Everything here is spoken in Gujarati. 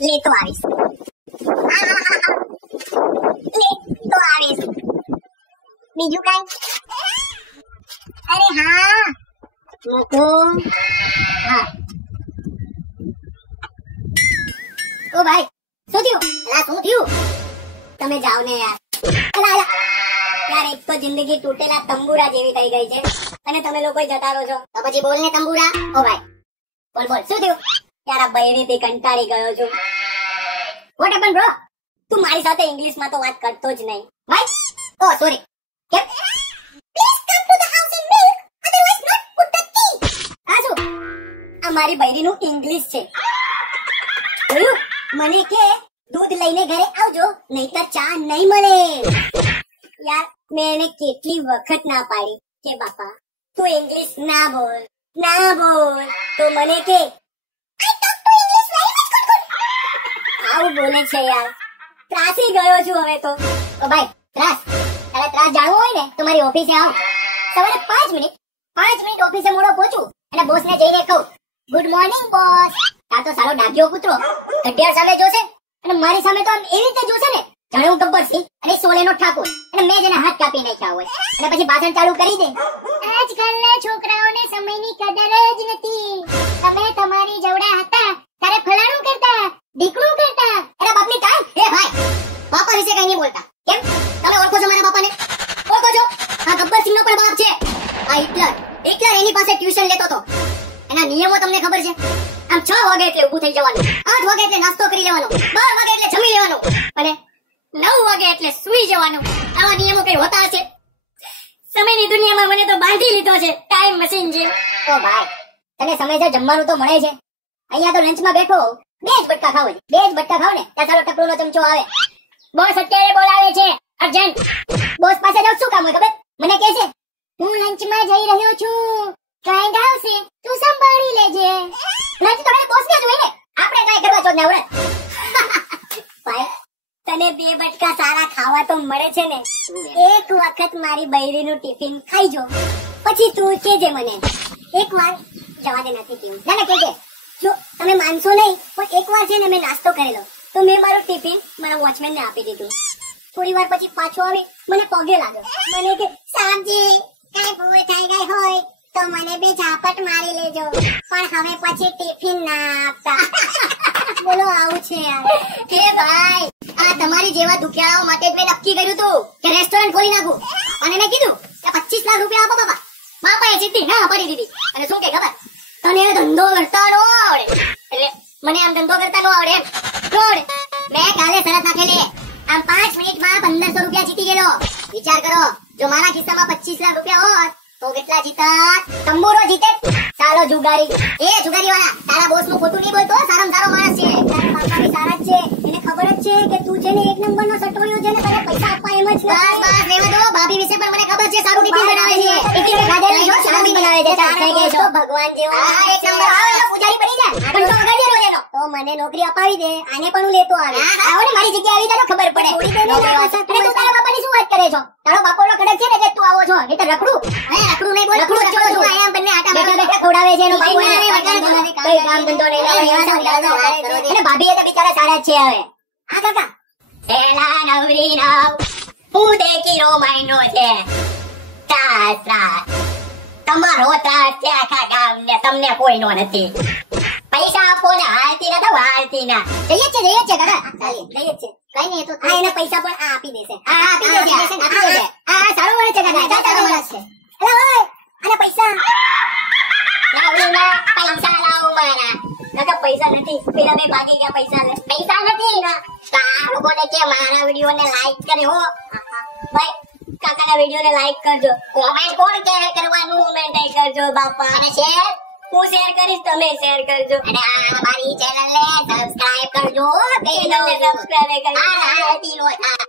લેતો આવીશ. લેતો આવીશ બીજું કઈ અરે હા મૂકો હા ઓ ભાઈ શું થયું અલા શું થયું તમે જાઓ ને યાર. અલા યાર, એક તો જિંદગી તૂટેલા તંબુરા જેવી થઈ ગઈ છે. અને તમે લોકો જતા રહો છો. તો પછી બોલ ને તંબુરા. ઓ ભાઈ બોલ બોલ. શું થયું? આ બૈરીથી કંટાળી ગયો છું. વોટ હેપન બ્રો તું મારી સાથે ઇંગ્લિશમાં તો વાત કરતો જ નહીં. ભાઈ ઓ સોરી કેમ please come to the house and milk otherwise not put the tea આ આ મારી બૈરીનું ઇંગ્લિશ છે. જોયું મને કે દૂધ લઈને ઘરે આવજો, નહીતર ચા નહીં મળે. યાર, મેં એને કેટલી વખત ના પાડી કે બાપા, તું ઇંગ્લિશ ના બોલ ના બોલ. તો મને કે આવું બોલે છે યાર. ત્રાસી ગયો છું હવે તો. ઓ ભાઈ, ત્રાસ. તારે ત્રાસ જાણવો હોય ને, તો મારી ઓફિસે આવ. સવારે પાંચ મિનિટ પાંચ મિનિટ ઓફિસે મોડો પહોંચું અને બોસને જઈને કહું ગુડ મોર્નિંગ બોસ તાર તો સારો ડાગ્યો કૂતરો ઘડિયાળ સામે જોશે અને મારી સામે તો આમ એવી રીતે જોશે ને, જાણે હું ગબ્બર સિંહ અને સોલેનો ઠાકોર. અને મેં જેને હાથ કાપી નાખ્યા હોય. અને પછી ભાષણ ચાલુ કરી દે. આજકાલના છોકરાઓને સમયની કદર જ નથી હિટલર એની પાસે ટ્યુશન લેતો હતો એના નિયમો તમને ખબર છે? આમ છ વાગે એટલે ઊભું થઈ જવાનું. આઠ વાગે એટલે નાસ્તો કરી લેવાનો. બાર વાગે એટલે જમી લેવાનું. અને નવ વાગે એટલે સુઈ જવાનું. આવા નિયમો કઈ હોતા હશે? સમયની દુનિયામાં મને તો બાંધી લીધો છે. ટાઈમ મશીન છે તો ભાઈ, તને સમયસર જમવાનું તો મળે છે. અહીંયા તો લંચમાં બેઠો બે જ બટકા ખાવ બે જ બટકા ખાવ ને, ત્યાં સારો ટપલુનો ચમચો આવે. બોસ અત્યારે બોલાવે છે. અર્જન્ટ બોસ પાસે જાઉં શું કામ હોય, ખબર? મને કહે છે હું લંચમાં જઈ રહ્યો છું. ક્લાયન્ટ આવશે તું સંભાળી લેજે. લંચ તો બોસ ને જ હોય ને. આપણે કાઈ કરવા છો ને આવડે ભાઈ, તને બે બટકા સારા ખાવા તો મળે છે ને. એક વખત મારી બૈરીનું ટિફિન ખાઈ જો પછી તું કેજે મને. એક વાર જવા દે, નથી પીવું ના ના કેજે જો, તમે માનશો નહીં, પણ એક વાર છે ને મેં નાસ્તો કરેલો. તો મેં મારું ટિફિન મારા વોચમેન ને આપી દીધું. થોડી વાર પછી પાછો આવી, મને પગે લાગ્યો. મને કે કઈ ભૂલ ગઈ હોય તો મને બે ઝાપટ મારી લેજો. પણ હવે પછી ટિફિન ના આપતા. બોલો, આવું છે યાર. હે ભાઈ, આ તમારી જેવા દુખિયાઓ માટે મેં નક્કી કર્યું હતું કે રેસ્ટોરન્ટ ખોલી નાખું. અને મેં કીધું કે પચીસ લાખ રૂપિયા આપો બાપા. બાપાએ સીધી ના પાડી દીધી. અને શું કે ખબર? તને ધંધો કરતા નો આવડે. એટલે મને આમ ધંધો કરતા નો આવડે એમ. મેં કાલે શરત નાખેલી. આમ પાંચ મિનિટમાં પંદરસો રૂપિયા જીતી ગયેલો. વિચાર કરો. જો મારા ખિસ્સામાં પચીસ લાખ રૂપિયા હોત તો કેટલા જીતા તંબુરો જીતે. સાલો જુગારી. એ જુગારી વાળા તારા બોસનું ખોટું નહીં બોલતો સારામાં સારો માણસ છે. તારા બાપા બી સારા જ છે. એને ખબર જ છે કે તું છે ને એક નંબર નો સટોડિયો છે ને તને પૈસા આપવા એમ જ બસ બસ રહેવા દો. ભાભી વિશે પણ મને ખબર છે સારું ટિફિન બનાવે છે. ટિફિન ખાધેલું જો સારું બનાવે છે. તારે કે છો ભગવાન જેવો હા એક નંબર. આવો પૂજારી બની જા તો વગાડી રોજ એનો. તો મને નોકરી અપાવી દે. આને પણ હું લેતો આવે આવો ને મારી જગ્યાએ આવી જાવ ખબર પડે. અને તું તારા બાપાની શું વાત કરે છો? તારો બાપો નો કડક છે ને એટલે તું આવો છો. એ તો રખડું. હે રખડું નહીં બોલ રખડું છો છું. આયા બંને આટા બેઠા બેઠા ખોડાવે છે એનો બાપો એને કઈ કામ ધંધો નહીં અને ભાભી એ તો બિચારા સારા છે હવે. હા કાકા. એલા નવરી નવ હું દેખી રો મહિનો છે. ત્રાસ ત્રાસ. તમારો ત્રાસ છે આખા ગામને. તમને કોઈનો નથી. પૈસા આપો ને હાલતી ના તો હાલતી ના. જઈએ છે જઈએ છે કાકા. ચાલી જઈએ છે કઈ નહીં તો આ એને પૈસા પણ આ આપી દેશે. હા આપી દેશે આપી દેશે હા સારું મળે છે કાકા. સારું મળે છે. અલા ઓય અને પૈસા. લાવણીના પૈસા લાવ મારા. કાકા પૈસા નથી. પેલા બે ભાગી ગયા પૈસા લે પૈસા નથી ના તાર લોકોને કે મારા વિડિયો ને લાઈક કરે હો. ભાઈ કાકાના વિડિયો ને લાઈક કરજો. કોમેન્ટ કોણ કહે કરવાનું? કોમેન્ટ કરજો બાપા. અને શેર હું શેર કરીશ તમે શેર કરજો. અને આ મારી ચેનલ ને સબસ્ક્રાઇબ કરજો ચેનલ ને સબસ્ક્રાઇબ કરજો આ